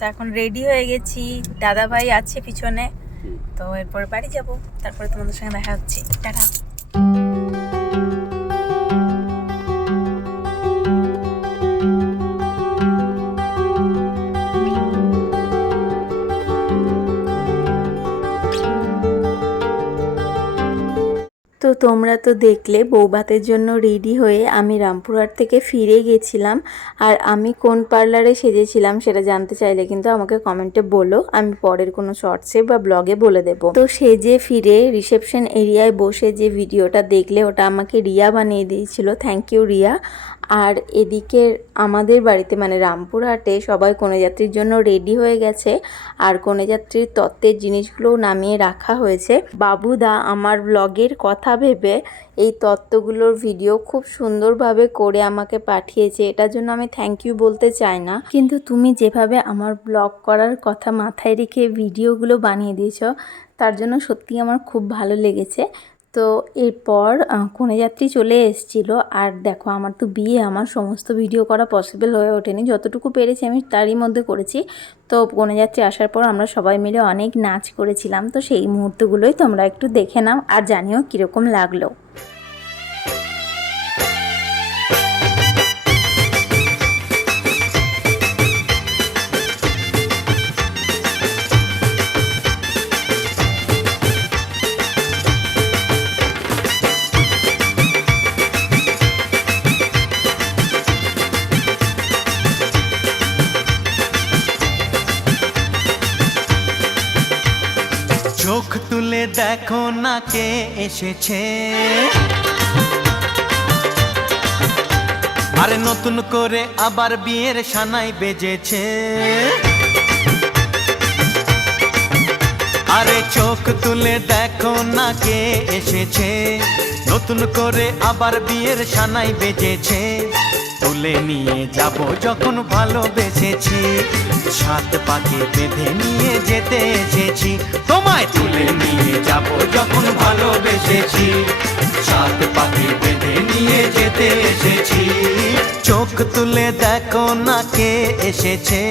তো এখন রেডি হয়ে গেছি, দাদা ভাই আছে পিছনে। তো এরপর বাড়ি যাব, তারপরে তোমাদের সঙ্গে দেখা হচ্ছে। টাটা। তো তোমরা তো দেখলে বৌভাতের জন্য রেডি হয়ে আমি রামপুরহাট থেকে ফিরে গেছিলাম। আর আমি কোন পার্লারে সেজেছিলাম সেটা জানতে চাইলে কিন্তু আমাকে কমেন্টে বলো, আমি পরের কোনো শর্টসে বা ব্লগে বলে দেব। তো সেজে ফিরে রিসেপশন এরিয়ায় বসে যে ভিডিওটা দেখলে ওটা আমাকে রিয়া বানিয়ে দিয়েছিল, থ্যাংক ইউ রিয়া। আর এদিকে আমাদের বাড়িতে মানে রামপুরহাটে সবাই কনেযাত্রীর জন্য রেডি হয়ে গেছে। আর কনেযাত্রীর তত্ত্বের জিনিসগুলোও নামিয়ে রাখা হয়েছে। বাবুদা আমার ব্লগের কথা ভেবে এই তত্ত্বগুলোর ভিডিও খুব সুন্দরভাবে করে আমাকে পাঠিয়েছে। এটার জন্য আমি থ্যাংক ইউ বলতে চাই না, কিন্তু তুমি যেভাবে আমার ব্লগ করার কথা মাথায় রেখে ভিডিওগুলো বানিয়ে দিয়েছো তার জন্য সত্যি আমার খুব ভালো লেগেছে। তো এরপর কনেযাত্রী চলে এসেছিলো। আর দেখো আমার তো বিয়ে, আমার সমস্ত ভিডিও করা পসিবল হয়ে ওঠেনি, যতটুকু পেরেছি আমি তারই মধ্যে করেছি। তো কনেযাত্রী আসার পর আমরা সবাই মিলে অনেক নাচ করেছিলাম। তো সেই মুহূর্তগুলোই তোমরা একটু দেখে নাও আর জানিও কীরকম লাগলো। চোখ তুলে দেখো না কে এসেছে, আরে নতুন করে আবার বিয়ের সানাই বেজেছে। আরে চোখ তুলে দেখো না কে এসেছে, নতুন করে আবার বিয়ের সানাই বেজেছে। তুলে নিয়ে যাব যখন ভালোবেসেছি, সাত পাকে বেঁধে নিয়ে যেতে এসেছি। তোমায় তুলে নিয়ে যাব যখন ভালোবেসেছি, সাত পাকে বেঁধে নিয়ে যেতে এসেছি। চোখ তুলে দেখো না কে এসেছে,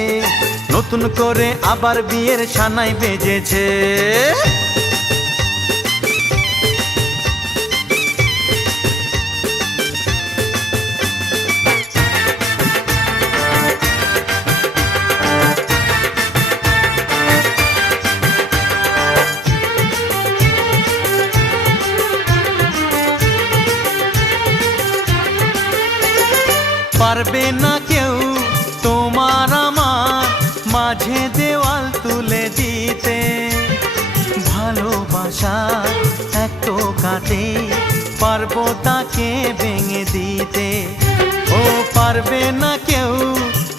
নতুন করে আবার বিয়ের সানাই বেজেছে। পারবে না কেউ তোমার আমার মাঝে দেওয়াল তুলে দিতে, ভালোবাসা এক টোকাতে পারবো তাকে ভেঙে দিতে। ও পারবে না কেউ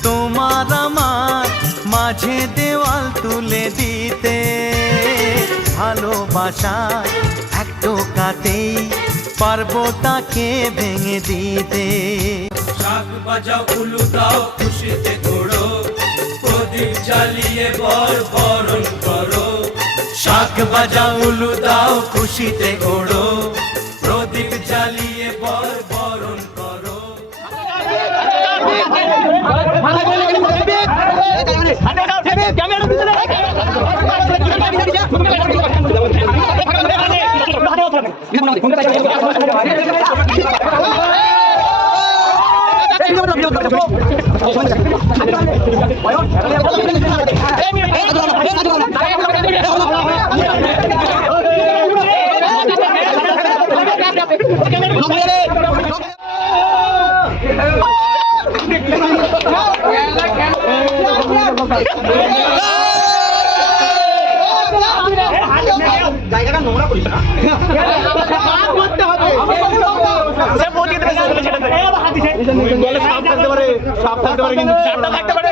তোমার আমার মাঝে দেওয়াল তুলে দিতে, ভালোবাসা এক টোকাতেই পারবো তাকে ভেঙে দিতে। শাক বাজাও উলু দাও খুশিতে ঘোড়ো, প্রদীপ জ্বালিয়ে বর বরণ করো। শাক বাজাও উলু দাও খুশিতে ঘোড়ো, প্রদীপ জ্বালিয়ে বর বরণ করো। জায়গাটা নোংরা করিস না, করতে হবে। সাপ থাকতে পারে, সাপ থাকতে পারে, কিন্তু সাপটা থাকতে পারে।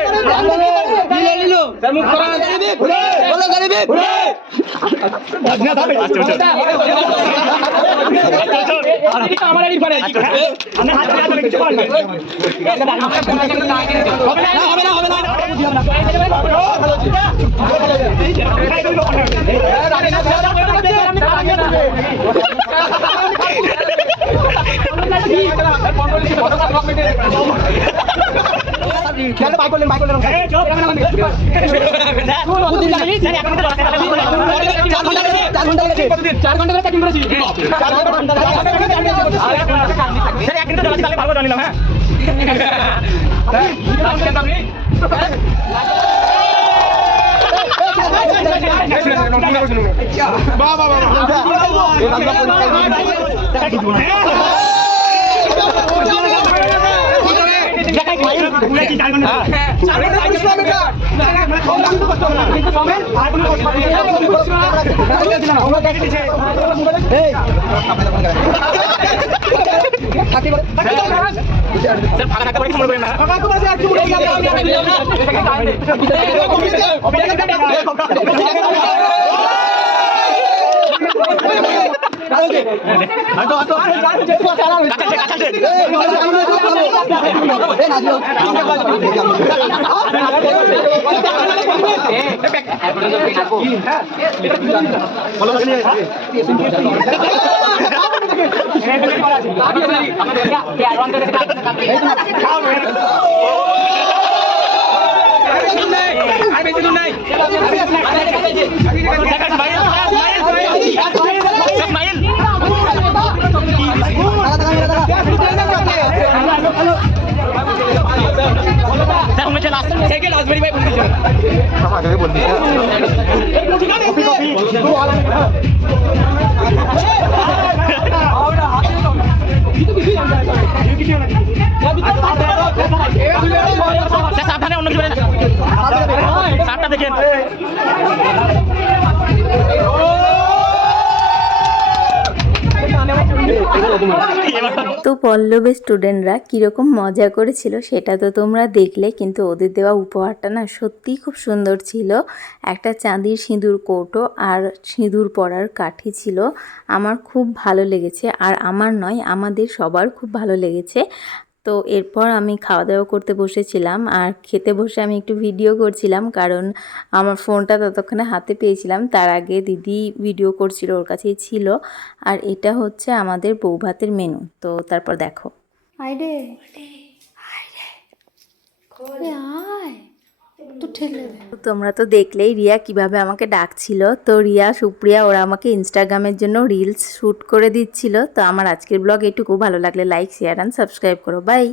সাবধানে অন্য কিছু সারটা দেখেন। তো পল্লবের স্টুডেন্টরা কীরকম মজা করেছিল সেটা তো তোমরা দেখলে, কিন্তু ওদের দেওয়া উপহারটা না সত্যিই খুব সুন্দর ছিল। একটা চাঁদির সিঁদুর কৌটো আর সিঁদুর পরার কাঠি ছিল। আমার খুব ভালো লেগেছে, আর আমার নয় আমাদের সবার খুব ভালো লেগেছে। তো এরপর আমি খাওয়া দাওয়া করতে বসেছিলাম, আর খেতে বসে আমি একটু ভিডিও করছিলাম, কারণ আমার ফোনটা ততক্ষণে হাতে পেয়েছিলাম। তার আগে দিদি ভিডিও করছিল, ওর কাছেই ছিল। আর এটা হচ্ছে আমাদের বৌভাতের মেনু। তো তারপর দেখো। তোমরা তো দেখলেই রিয়া কিভাবে আমাকে ডাকছিল। তো রিয়া, সুপ্রিয়া ওরা আমাকে ইনস্টাগ্রামের জন্য রিলস শ্যুট করে দিচ্ছিল। তো আমার আজকের ব্লগ এটুকু। ভালো লাগলে লাইক, শেয়ার অ্যান্ড সাবস্ক্রাইব করো। বাই।